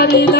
পারি না